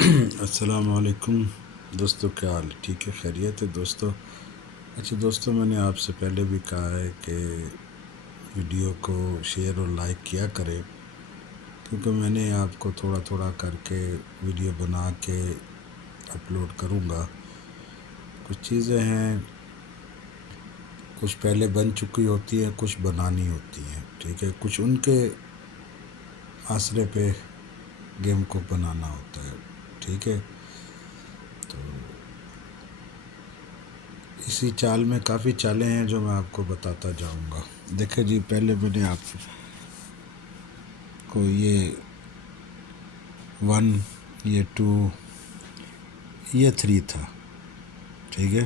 السلام علیکم دوستو، کیا حال ہے؟ ٹھیک ہے، خیریت ہے دوستو؟ اچھا دوستو، میں نے آپ سے پہلے بھی کہا ہے کہ ویڈیو کو شیئر اور لائک کیا کریں، کیونکہ میں نے آپ کو تھوڑا تھوڑا کر کے ویڈیو بنا کے اپلوڈ کروں گا۔ کچھ چیزیں ہیں، کچھ پہلے بن چکی ہوتی ہیں، کچھ بنانی ہوتی ہیں، ٹھیک ہے؟ کچھ ان کے آسرے پہ گیم کو بنانا ہوتا ہے، ٹھیک ہے؟ تو اسی چال میں کافی چالیں ہیں جو میں آپ کو بتاتا جاؤں گا۔ دیکھیں جی، پہلے میں نے آپ کو یہ 1، یہ 2، یہ 3 تھا، ٹھیک ہے؟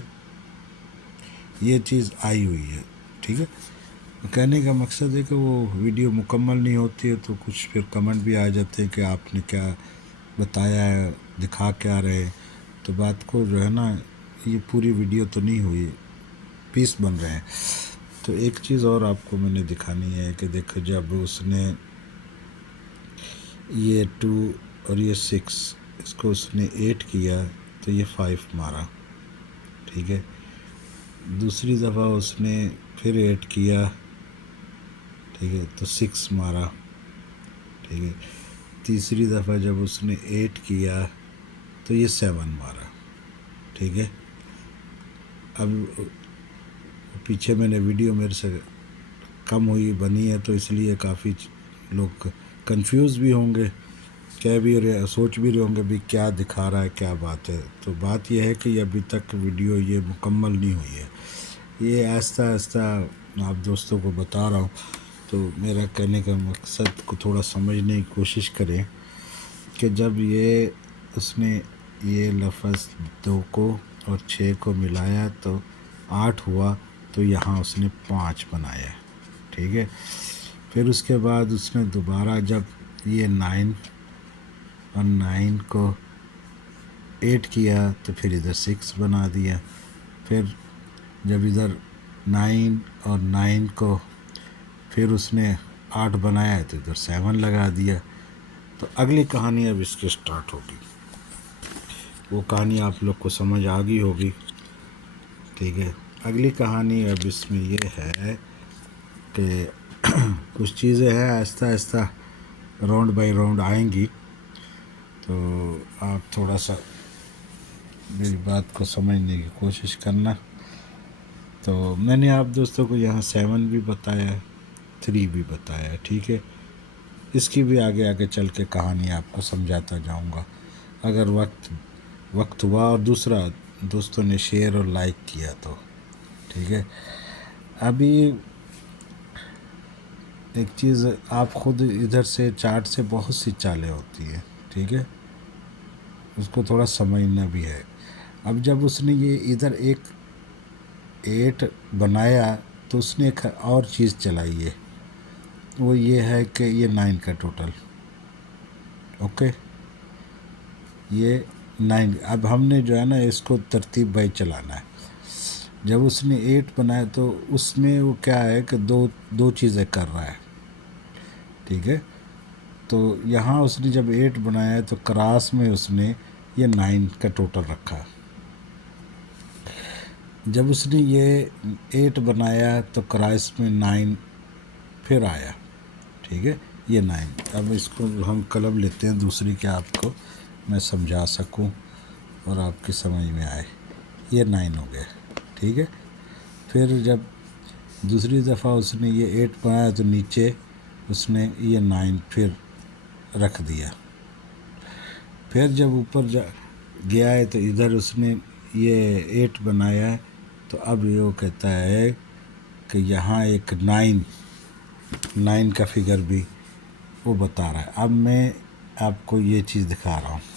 یہ چیز آئی ہوئی ہے، ٹھیک ہے؟ کہنے کا مقصد ہے کہ وہ ویڈیو مکمل نہیں ہوتی ہے تو کچھ پھر کمنٹ بھی آ جاتے ہیں کہ آپ نے کیا بتایا ہے، دکھا کیا رہے، تو بات کو جو ہے نا، یہ پوری ویڈیو تو نہیں ہوئی، پیس بن رہے ہیں۔ تو ایک چیز اور آپ کو میں نے دکھانی ہے کہ دیکھو، جب اس نے یہ 2 اور یہ 6، اس کو اس نے 8 کیا تو یہ 5 مارا، ٹھیک ہے؟ دوسری دفعہ اس نے پھر 8 کیا، ٹھیک ہے، تو 6 مارا، ٹھیک ہے؟ تیسری دفعہ جب اس نے 8 کیا تو یہ 7 مارا، ٹھیک ہے؟ اب پیچھے میں نے ویڈیو میرے سے کم ہوئی بنی ہے، تو اس لیے کافی لوگ کنفیوز بھی ہوں گے، کہہ بھی رہے، سوچ بھی رہے ہوں گے بھی کیا دکھا رہا ہے، کیا بات ہے۔ تو بات یہ ہے کہ یہ ابھی تک ویڈیو یہ مکمل نہیں ہوئی ہے، یہ آہستہ آہستہ آپ دوستوں کو بتا رہا ہوں۔ تو میرا کہنے کا مقصد کو تھوڑا سمجھنے کی کوشش کریں کہ جب یہ اس نے یہ لفظ 2 کو اور 6 کو ملایا تو 8 ہوا، تو یہاں اس نے 5 بنایا، ٹھیک ہے؟ پھر اس کے بعد اس نے دوبارہ جب یہ 9 اور 9 کو 8 کیا تو پھر ادھر 6 بنا دیا، پھر جب ادھر 9 اور 9 کو پھر اس نے 8 بنایا تو ادھر 7 لگا دیا۔ تو اگلی کہانی اب اس کی سٹارٹ ہوگی، وہ کہانی آپ لوگ کو سمجھ آ گئی ہوگی، ٹھیک ہے؟ اگلی کہانی اب اس میں یہ ہے کہ کچھ چیزیں ہیں آہستہ آہستہ راؤنڈ بائی راؤنڈ آئیں گی، تو آپ تھوڑا سا میری بات کو سمجھنے کی کوشش کرنا۔ تو میں نے آپ دوستوں کو یہاں 7 بھی بتایا ہے، 3 بھی بتایا ہے، ٹھیک ہے؟ اس کی بھی آگے آگے چل کے کہانی آپ کو سمجھاتا جاؤں گا اگر وقت ہوا، اور دوسرا دوستوں نے شیئر اور لائک کیا تو، ٹھیک ہے؟ ابھی ایک چیز آپ خود ادھر سے چارٹ سے بہت سی چالیں ہوتی ہیں، ٹھیک ہے؟ اس کو تھوڑا سمجھنا بھی ہے۔ اب جب اس نے یہ ادھر ایک 8 بنایا تو اس نے ایک اور چیز چلائی ہے، وہ یہ ہے کہ یہ 9 کا ٹوٹل، اوکے؟ یہ 9، اب ہم نے جو ہے نا اس کو ترتیب بائی چلانا ہے۔ جب اس نے 8 بنایا تو اس میں وہ کیا ہے کہ دو چیزیں کر رہا ہے، ٹھیک ہے؟ تو یہاں اس نے جب 8 بنایا تو کراس میں اس نے یہ 9 کا ٹوٹل رکھا، جب اس نے یہ 8 بنایا تو کراس میں 9 پھر آیا، ٹھیک ہے؟ یہ 9، اب اس کو ہم قلم لیتے ہیں دوسری کہ آپ کو میں سمجھا سکوں اور آپ کی سمجھ میں آئے۔ یہ 9 ہو گیا، ٹھیک ہے؟ پھر جب دوسری دفعہ اس نے یہ 8 بنایا تو نیچے اس نے یہ 9 پھر رکھ دیا، پھر جب اوپر گیا ہے تو ادھر اس نے یہ 8 بنایا ہے، تو اب یہ کہتا ہے کہ یہاں ایک 9 کا فگر بھی وہ بتا رہا ہے۔ اب میں آپ کو یہ چیز دکھا رہا ہوں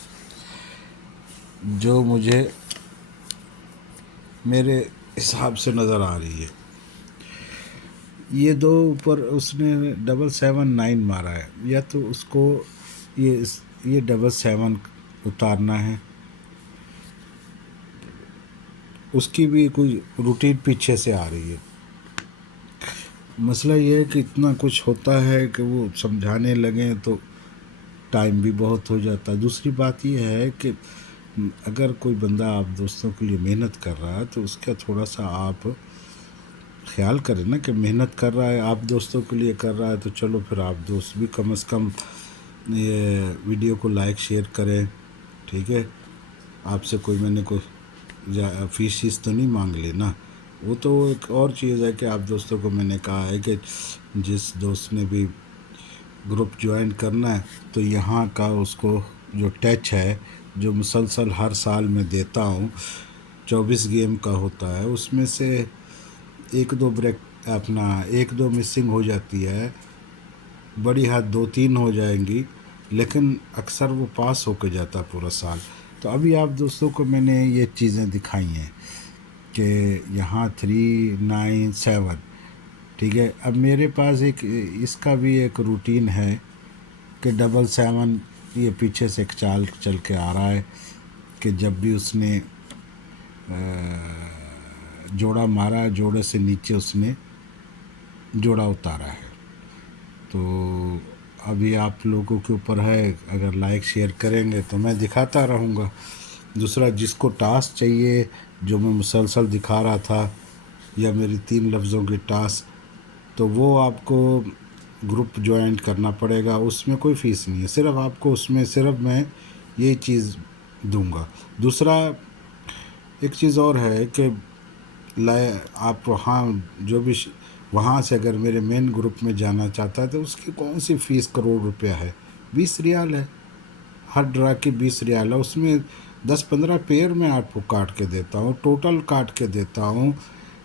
جو مجھے میرے حساب سے نظر آ رہی ہے۔ یہ 2 اوپر اس نے 779 مارا ہے، یا تو اس کو یہ 77 اتارنا ہے، اس کی بھی کوئی روٹین پیچھے سے آ رہی ہے۔ مسئلہ یہ ہے کہ اتنا کچھ ہوتا ہے کہ وہ سمجھانے لگیں تو ٹائم بھی بہت ہو جاتا ہے۔ دوسری بات یہ ہے کہ اگر کوئی بندہ آپ دوستوں کے لیے محنت کر رہا ہے تو اس کا تھوڑا سا آپ خیال کریں نا کہ محنت کر رہا ہے، آپ دوستوں کے لیے کر رہا ہے، تو چلو پھر آپ دوست بھی کم از کم یہ ویڈیو کو لائک شیئر کریں، ٹھیک ہے۔ آپ سے کوئی میں نے کوئی فیس تو نہیں مانگ لی نا، وہ تو ایک اور چیز ہے کہ آپ دوستوں کو میں نے کہا ہے کہ جس دوست نے بھی گروپ جوائن کرنا ہے تو یہاں کا اس کو جو ٹچ ہے جو مسلسل ہر سال میں دیتا ہوں 24 گیم کا ہوتا ہے، اس میں سے ایک دو بریک اپنا ایک دو مسنگ ہو جاتی ہے، بڑی حد 2-3 ہو جائیں گی، لیکن اکثر وہ پاس ہو کے جاتا پورا سال۔ تو ابھی آپ دوستوں کو میں نے یہ چیزیں دکھائی ہیں کہ یہاں 397، ٹھیک ہے۔ اب میرے پاس ایک اس کا بھی ایک روٹین ہے کہ 777 یہ پیچھے سے ایک چال چل کے آ رہا ہے کہ جب بھی اس نے جوڑا مارا، جوڑے سے نیچے اس نے جوڑا اتارا ہے۔ تو ابھی آپ لوگوں کے اوپر ہے، اگر لائک شیئر کریں گے تو میں دکھاتا رہوں گا۔ دوسرا، جس کو ٹاسک چاہیے جو میں مسلسل دکھا رہا تھا یا میری 3 لفظوں کی ٹاسک، تو وہ آپ کو گروپ جوائن کرنا پڑے گا، اس میں کوئی فیس نہیں ہے، صرف آپ کو اس میں صرف میں یہ چیز دوں گا۔ دوسرا ایک چیز اور ہے کہ آپ وہاں جو بھی وہاں سے اگر میرے مین گروپ میں جانا چاہتا ہے تو اس کی کون سی فیس کروڑ روپیہ ہے، 20 ریال ہے، ہر ڈرا کی 20 ریال ہے، اس میں 10-15 پیئر میں آپ کو کاٹ کے دیتا ہوں، ٹوٹل کاٹ کے دیتا ہوں،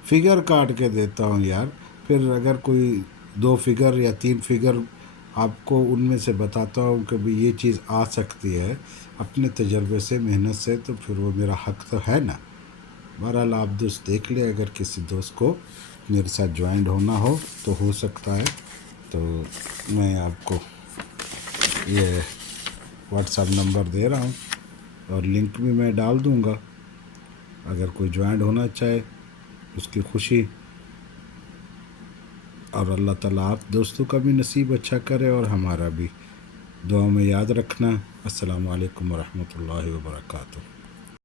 فگر کاٹ کے دیتا ہوں یار۔ پھر اگر کوئی 2 فگر یا 3 فگر آپ کو ان میں سے بتاتا ہوں کہ بھی یہ چیز آ سکتی ہے اپنے تجربے سے، محنت سے، تو پھر وہ میرا حق تو ہے نا۔ بہرحال آپ دوست دیکھ لیں، اگر کسی دوست کو میرے ساتھ جوائنڈ ہونا ہو تو ہو سکتا ہے، تو میں آپ کو یہ واٹس ایپ نمبر دے رہا ہوں اور لنک بھی میں ڈال دوں گا، اگر کوئی جوائنڈ ہونا چاہے اس کی خوشی، اور اللہ تعالیٰ آپ دوستوں کا بھی نصیب اچھا کرے اور ہمارا بھی۔ دعا میں یاد رکھنا۔ السلام علیکم ورحمۃ اللہ وبرکاتہ۔